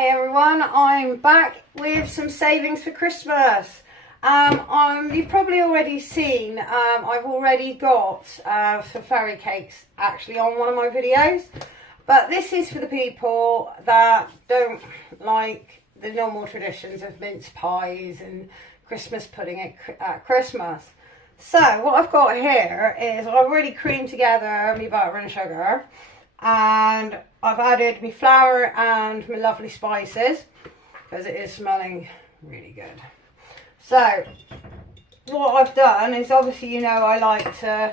Hey everyone, I'm back with some savings for Christmas. You've probably already seen, I've already got some fairy cakes actually on one of my videos. But this is for the people that don't like the normal traditions of mince pies and Christmas pudding at Christmas. So what I've got here is I've already creamed together my butter and sugar. And I've added my flour and my lovely spices because it is smelling really good. So what I've done is, obviously you know I like to,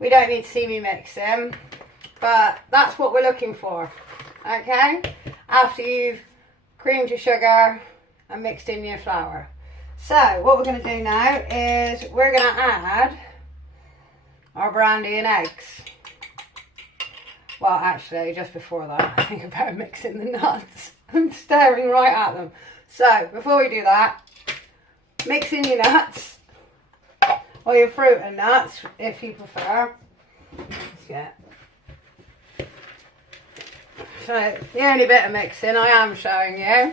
we don't need to see me mixing, but that's what we're looking for, okay? After you've creamed your sugar and mixed in your flour. So what we're going to do now is we're going to add our brandy and eggs. Well, actually, just before that, I think I better mix in the nuts. I'm staring right at them. So, before we do that, mix in your nuts, or your fruit and nuts, if you prefer. So, the only bit of mixing I am showing you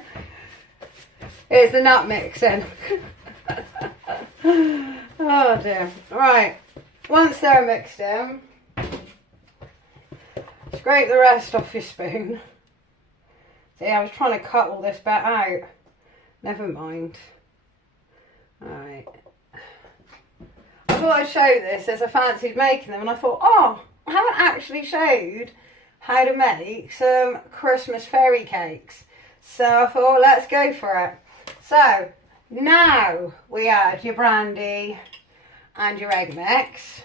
is the nut mixing. Oh dear. Right, once they're mixed in, scrape the rest off your spoon. See, I was trying to cut all this bit out. Never mind. Alright. I thought I'd show this as I fancied making them, and I thought, oh, I haven't actually showed how to make some Christmas fairy cakes. So I thought, well, let's go for it. So, now we add your brandy and your egg mix.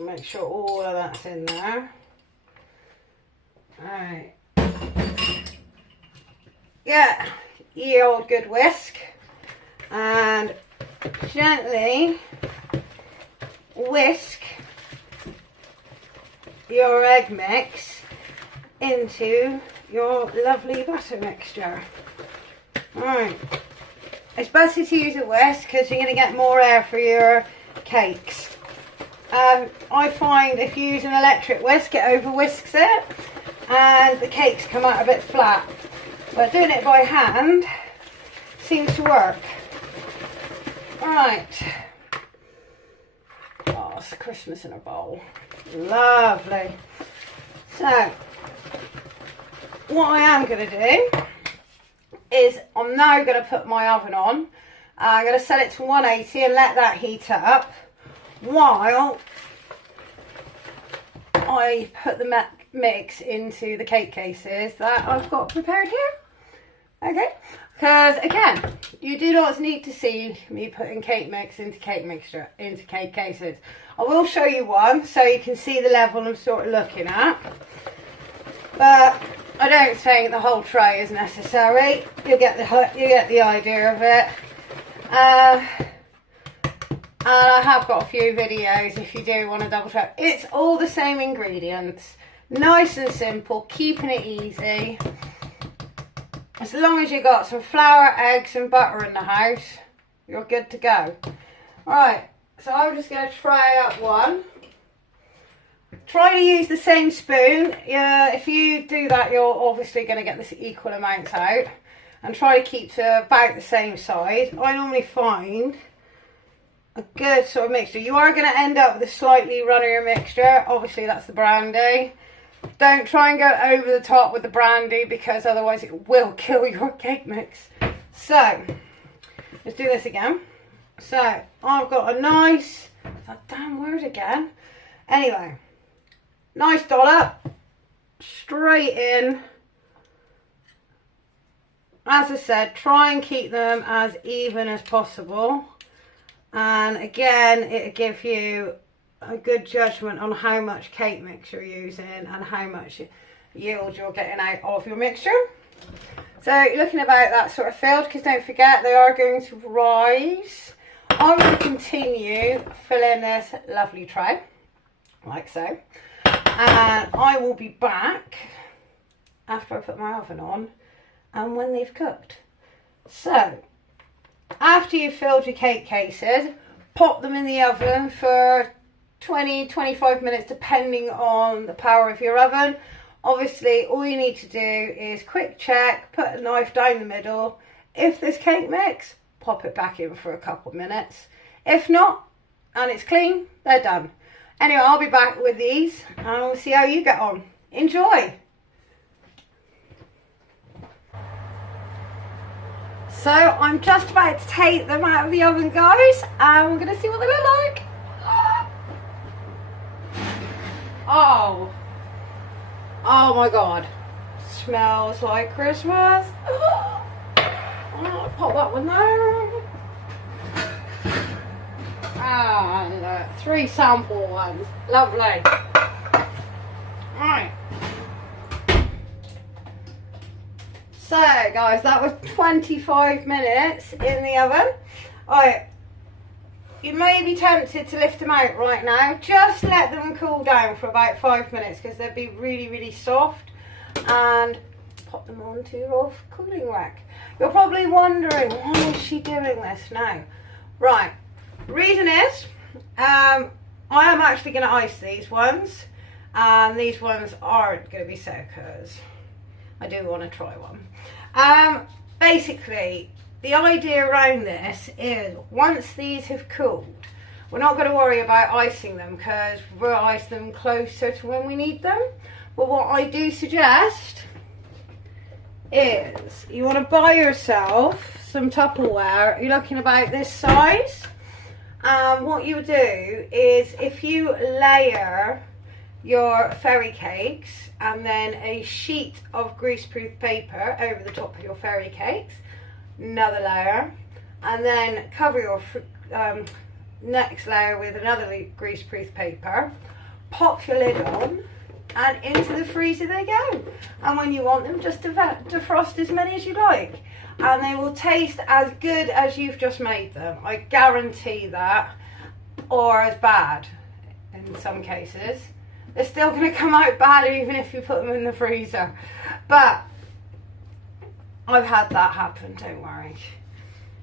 Make sure all of that's in there. Alright. Get your old good whisk and gently whisk your egg mix into your lovely butter mixture. Alright. It's better to use a whisk because you're going to get more air for your cakes. I find if you use an electric whisk, it over whisks it and the cakes come out a bit flat, but doing it by hand seems to work. Alright, oh, it's Christmas in a bowl, lovely. So what I am going to do is I'm now going to put my oven on. I'm going to set it to 180 and let that heat up while I put the mix into the cake cases that I've got prepared here. Okay, because again, you do not need to see me putting cake mix into cake mixture into cake cases. I will show you one so you can see the level I'm sort of looking at, but I don't think the whole tray is necessary. You get the idea of it. And I have got a few videos if you do want to double check. It's all the same ingredients. Nice and simple, keeping it easy. As long as you got some flour, eggs and butter in the house, you're good to go. Alright, so I'm just going to try out one. Try to use the same spoon. Yeah, if you do that, you're obviously going to get this equal amounts out. And try to keep to about the same size. I normally find a good sort of mixture. You are going to end up with a slightly runnier mixture. Obviously that's the brandy. Don't try and go over the top with the brandy because otherwise it will kill your cake mix. So let's do this again. So I've got a nice, that damn word again. Anyway, nice dollop straight in. As I said, try and keep them as even as possible. And again, it'll give you a good judgment on how much cake mix you're using and how much yield you're getting out of your mixture. So you're looking about that sort of filled, because don't forget they are going to rise. I'm going to continue filling this lovely tray, like so. And I will be back after I put my oven on and when they've cooked. So after you've filled your cake cases, pop them in the oven for 20-25 minutes depending on the power of your oven. Obviously, all you need to do is quick check, put a knife down the middle. If there's cake mix, pop it back in for a couple of minutes. If not, and it's clean, they're done. Anyway, I'll be back with these and we'll see how you get on. Enjoy! So I'm just about to take them out of the oven, guys, and we're going to see what they look like. Oh my god, smells like Christmas. Oh, pop that one there. And 3 sample ones, lovely. Right. So guys, that was 25 minutes in the oven. Alright, you may be tempted to lift them out right now. Just let them cool down for about 5 minutes because they'll be really, really soft. And pop them onto your cooling rack. You're probably wondering, why is she doing this now? Right, reason is, I am actually going to ice these ones. And these ones aren't going to be so because I do want to try one. Basically, the idea around this is once these have cooled, we're not going to worry about icing them because we'll ice them closer to when we need them. But what I do suggest is you want to buy yourself some Tupperware. You're looking about this size. What you do is if you layer your fairy cakes and then a sheet of greaseproof paper over the top of your fairy cakes, another layer, and then cover your next layer with another greaseproof paper, pop your lid on, and into the freezer they go. And when you want them, just defrost as many as you like, and they will taste as good as you've just made them. I guarantee that, or as bad in some cases. They're still going to come out bad even if you put them in the freezer. But I've had that happen, don't worry.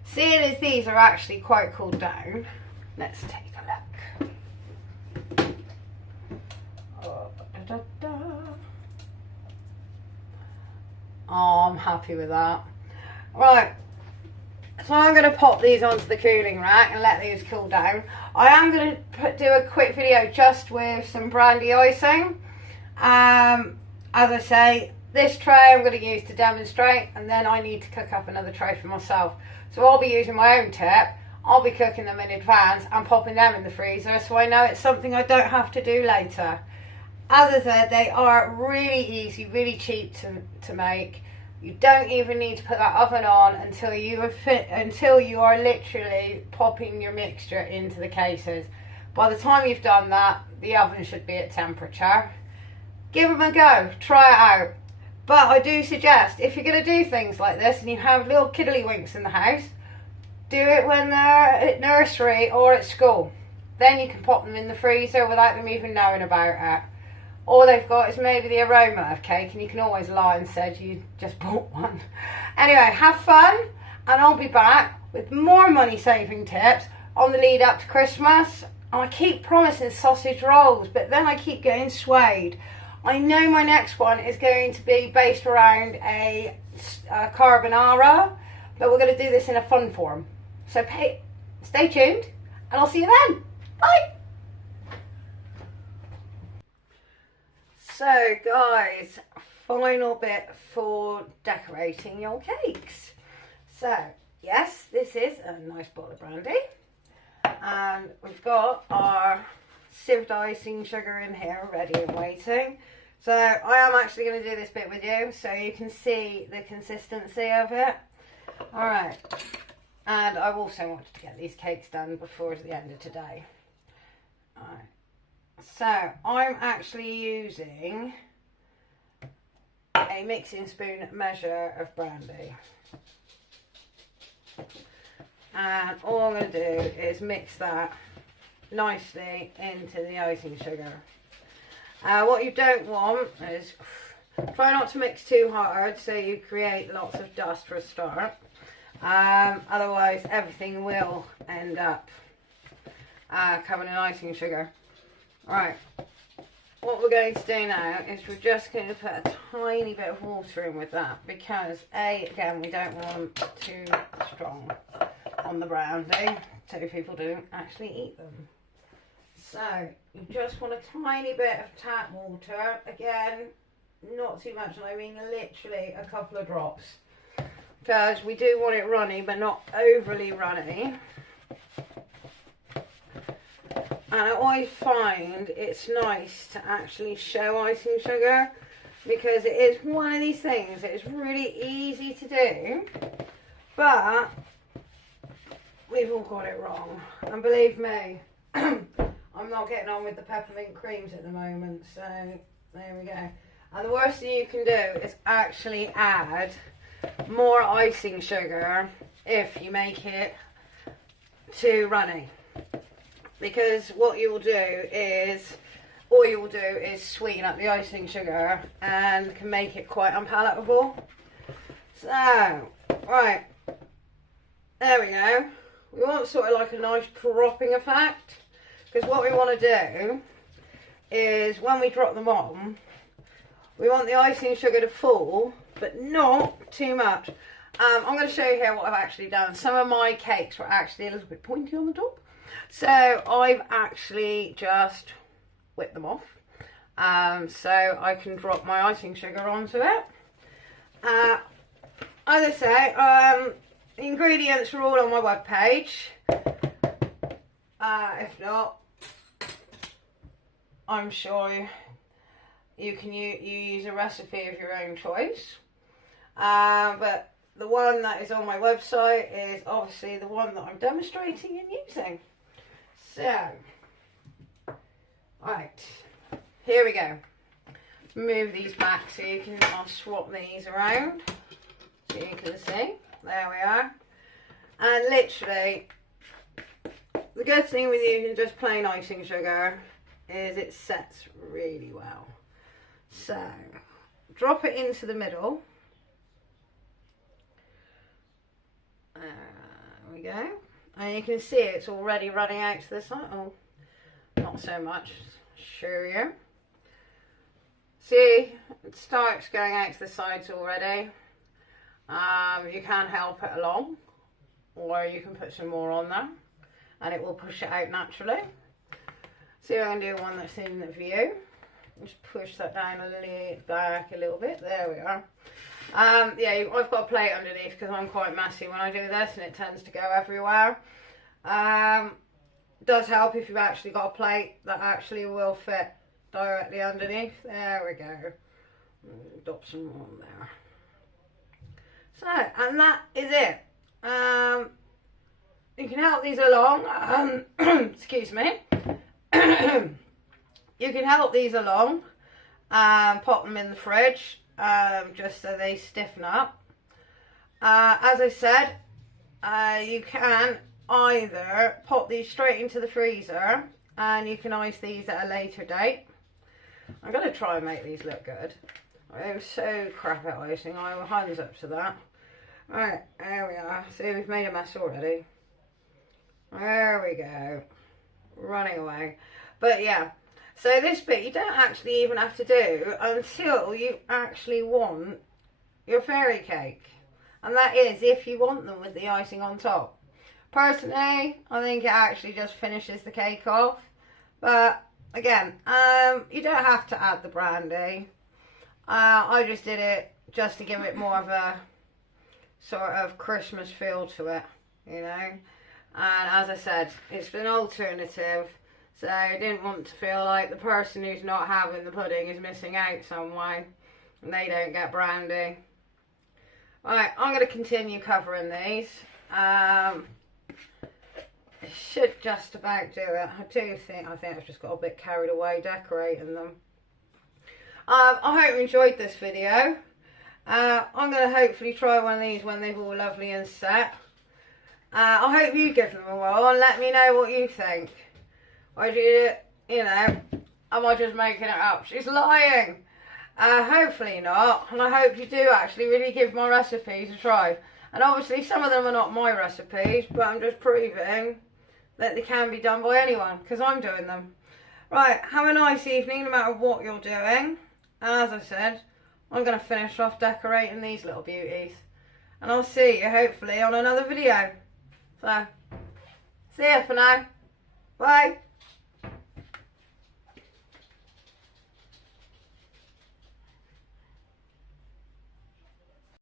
Seeing as these are actually quite cooled down, let's take a look. Oh, I'm happy with that. Right, so I'm going to pop these onto the cooling rack and let these cool down. I am going to do a quick video just with some brandy icing. As I say, this tray I'm going to use to demonstrate, and then I need to cook up another tray for myself. So I'll be using my own tip. I'll be cooking them in advance and popping them in the freezer so I know it's something I don't have to do later. As I said, they are really easy, really cheap to make. You don't even need to put that oven on until you are literally popping your mixture into the cases. By the time you've done that, the oven should be at temperature. Give them a go, try it out. But I do suggest, if you're going to do things like this and you have little kiddlywinks in the house, do it when they're at nursery or at school. Then you can pop them in the freezer without them even knowing about it. All they've got is maybe the aroma of cake, and you can always lie and say you just bought one. Anyway, have fun, and I'll be back with more money saving tips on the lead up to Christmas. And I keep promising sausage rolls, but then I keep getting swayed. I know my next one is going to be based around a carbonara, but we're going to do this in a fun form. So stay tuned, and I'll see you then. Bye! So guys, final bit for decorating your cakes. So yes, this is a nice bottle of brandy, and we've got our sieved icing sugar in here ready and waiting. So I am actually going to do this bit with you so you can see the consistency of it. Alright, and I also wanted to get these cakes done before the end of today. Alright. So I'm actually using a mixing spoon measure of brandy, and all I'm going to do is mix that nicely into the icing sugar. What you don't want is try not to mix too hard so you create lots of dust for a start. Otherwise everything will end up covered in icing sugar. Right, what we're going to do now is we're just going to put a tiny bit of water in with that, because again, we don't want too strong on the brandy so people don't actually eat them. So you just want a tiny bit of tap water, again, not too much, and I mean literally a couple of drops, because we do want it runny but not overly runny. And I always find it's nice to actually show icing sugar, because it is one of these things that is really easy to do, but we've all got it wrong. And believe me, I'm not getting on with the peppermint creams at the moment, so there we go. And the worst thing you can do is actually add more icing sugar if you make it too runny. Because what you will do is, all you will do is sweeten up the icing sugar and can make it quite unpalatable. So, right, there we go. We want sort of like a nice dropping effect, because what we want to do is when we drop them on, we want the icing sugar to fall, but not too much. I'm going to show you here what I've actually done. Some of my cakes were actually a little bit pointy on the top, so I've actually just whipped them off, so I can drop my icing sugar onto it. As I say, the ingredients are all on my webpage. If not, I'm sure you can use a recipe of your own choice. But the one that is on my website is obviously the one that I'm demonstrating and using. So, right, here we go. Move these back so you can, I'll swap these around so you can see. There we are. And literally, the good thing with using just plain icing sugar is it sets really well. So, drop it into the middle. There we go. And you can see it's already running out to the side. Oh, not so much. Show you. See, it starts going out to the sides already. You can help it along, or you can put some more on there and it will push it out naturally. See, I'm going to do one that's in the view. Just push that down a little, back a little bit. There we are. Yeah, I've got a plate underneath because I'm quite messy when I do this and it tends to go everywhere. Does help if you've actually got a plate that actually will fit directly underneath. There we go. Drop some more on there. So, and that is it. You can help these along. Excuse me. You can help these along. Pop them in the fridge. Just so they stiffen up. As I said, you can either pop these straight into the freezer and you can ice these at a later date. I'm going to try and make these look good. I'm so crap at icing, I have hands up to that. Right, there we are. See, we've made a mess already. There we go. Running away. But yeah, so this bit you don't actually even have to do until you actually want your fairy cake. And that is if you want them with the icing on top. Personally, I think it actually just finishes the cake off. But again, you don't have to add the brandy. I just did it just to give it more of a sort of Christmas feel to it, you know. And as I said, it's an alternative. So I didn't want to feel like the person who's not having the pudding is missing out some way and they don't get brandy. Right, I'm going to continue covering these. It should just about do it. I think I've just got a bit carried away decorating them. I hope you enjoyed this video. I'm going to hopefully try one of these when they're all lovely and set. I hope you give them a whirl and let me know what you think. Or do you know, am I just making it up? She's lying. Hopefully not. And I hope you do actually really give my recipes a try. And obviously some of them are not my recipes, but I'm just proving that they can be done by anyone because I'm doing them. Right, have a nice evening no matter what you're doing. And as I said, I'm going to finish off decorating these little beauties. And I'll see you hopefully on another video. So, see you for now. Bye.